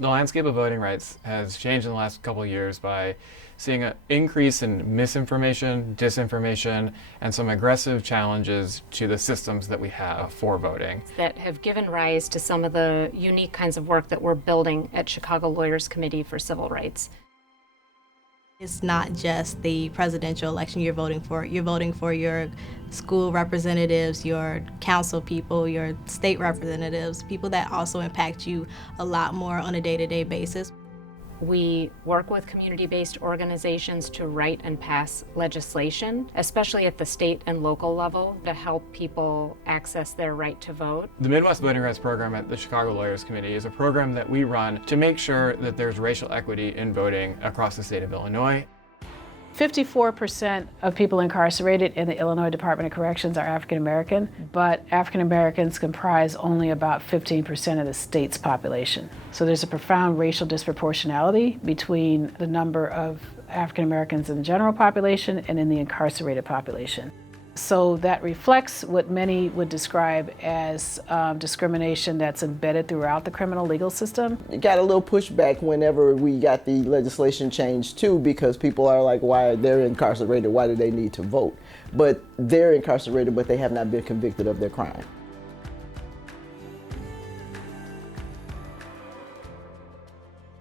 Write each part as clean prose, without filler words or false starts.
The landscape of voting rights has changed in the last couple of years by seeing an increase in misinformation, disinformation, and some aggressive challenges to the systems that we have for voting. That have given rise to some of the unique kinds of work that we're building at Chicago Lawyers Committee for Civil Rights. It's not just the presidential election you're voting for your school representatives, your council people, your state representatives, people that also impact you a lot more on a day-to-day basis. We work with community-based organizations to write and pass legislation, especially at the state and local level, to help people access their right to vote. The Midwest Voting Rights Program at the Chicago Lawyers Committee is a program that we run to make sure that there's racial equity in voting across the state of Illinois. 54% of people incarcerated in the Illinois Department of Corrections are African American, but African Americans comprise only about 15% of the state's population. So there's a profound racial disproportionality between the number of African Americans in the general population and in the incarcerated population. So that reflects what many would describe as discrimination that's embedded throughout the criminal legal system. It got a little pushback whenever we got the legislation changed too, because people are like, why they're incarcerated, why do they need to vote? But they're incarcerated, but they have not been convicted of their crime.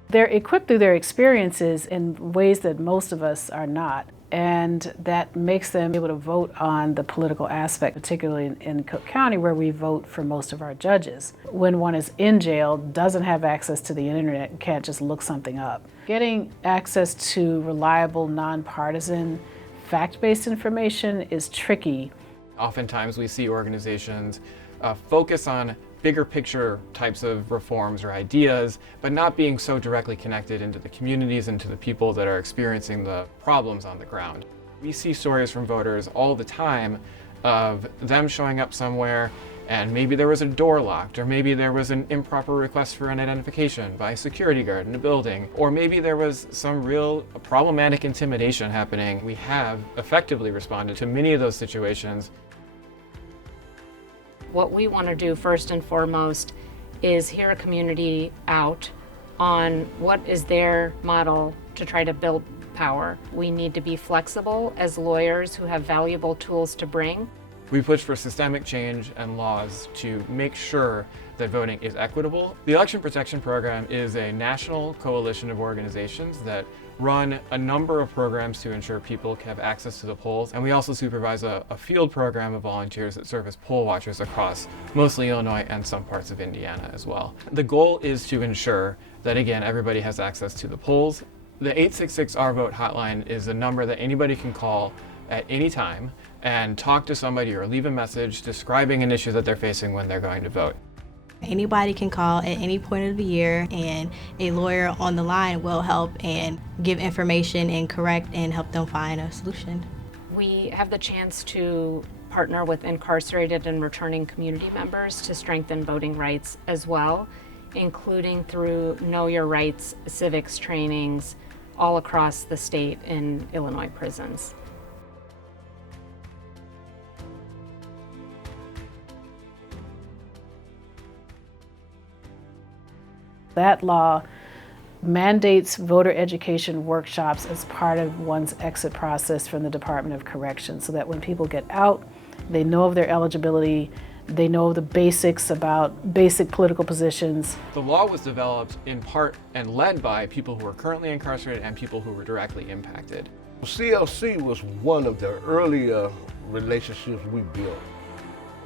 They're equipped through their experiences in ways that most of us are not. And that makes them able to vote on the political aspect, particularly in Cook County, where we vote for most of our judges. When one is in jail, doesn't have access to the internet, and can't just look something up. Getting access to reliable, nonpartisan, fact-based information is tricky. Oftentimes we see organizations focus on bigger picture types of reforms or ideas, but not being so directly connected into the communities and to the people that are experiencing the problems on the ground. We see stories from voters all the time of them showing up somewhere and maybe there was a door locked, or maybe there was an improper request for an identification by a security guard in a building, or maybe there was some real problematic intimidation happening. We have effectively responded to many of those situations. What we want to do first and foremost is hear a community out on what is their model to try to build power. We need to be flexible as lawyers who have valuable tools to bring. We push for systemic change and laws to make sure that voting is equitable. The Election Protection Program is a national coalition of organizations that run a number of programs to ensure people can have access to the polls. And we also supervise a field program of volunteers that serve as poll watchers across mostly Illinois and some parts of Indiana as well. The goal is to ensure that, again, everybody has access to the polls. The 866-R-VOTE hotline is a number that anybody can call at any time and talk to somebody or leave a message describing an issue that they're facing when they're going to vote. Anybody can call at any point of the year, and a lawyer on the line will help and give information and correct and help them find a solution. We have the chance to partner with incarcerated and returning community members to strengthen voting rights as well, including through Know Your Rights civics trainings all across the state in Illinois prisons. That law mandates voter education workshops as part of one's exit process from the Department of Corrections, so that when people get out, they know of their eligibility, they know the basics about basic political positions. The law was developed in part and led by people who are currently incarcerated and people who were directly impacted. CLC was one of the earlier relationships we built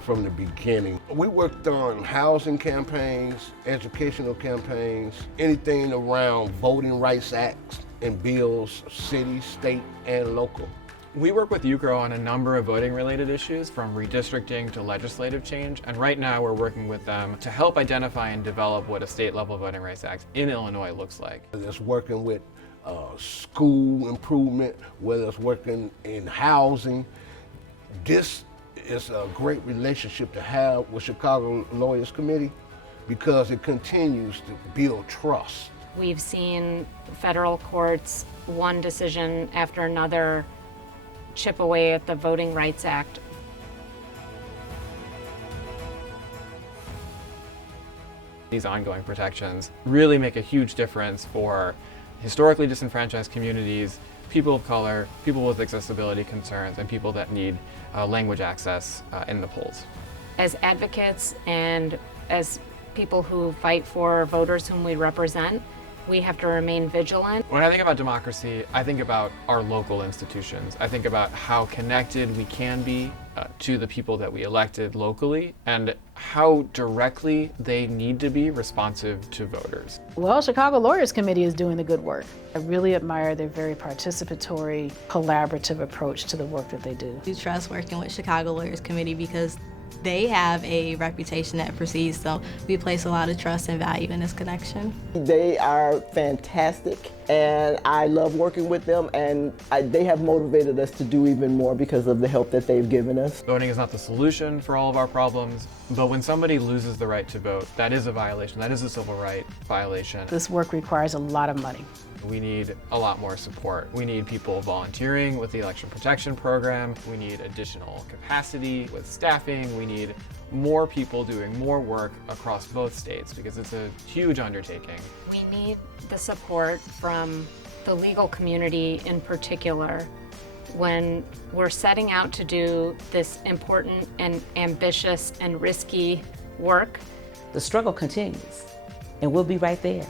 from the beginning. We worked on housing campaigns, educational campaigns, anything around voting rights acts and bills, city, state, and local. We work with UCRO on a number of voting related issues, from redistricting to legislative change, and right now we're working with them to help identify and develop what a state level voting rights act in Illinois looks like. It's working with school improvement, whether it's working in housing. This is a great relationship to have with Chicago Lawyers Committee because it continues to build trust. We've seen federal courts, one decision after another, chip away at the Voting Rights Act. These ongoing protections really make a huge difference for historically disenfranchised communities, people of color, people with accessibility concerns, and people that need language access in the polls. As advocates and as people who fight for voters whom we represent, we have to remain vigilant. When I think about democracy, I think about our local institutions. I think about how connected we can be to the people that we elected locally and how directly they need to be responsive to voters. Well, Chicago Lawyers Committee is doing the good work. I really admire their very participatory, collaborative approach to the work that they do. We trust working with Chicago Lawyers Committee because they have a reputation that precedes, so we place a lot of trust and value in this connection. They are fantastic, and I love working with them, and they have motivated us to do even more because of the help that they've given us. Voting is not the solution for all of our problems, but when somebody loses the right to vote, that is a violation. That is a civil right violation. This work requires a lot of money. We need a lot more support. We need people volunteering with the election protection program. We need additional capacity with staffing. We need more people doing more work across both states because it's a huge undertaking. We need the support from the legal community in particular when we're setting out to do this important and ambitious and risky work. The struggle continues, and we'll be right there.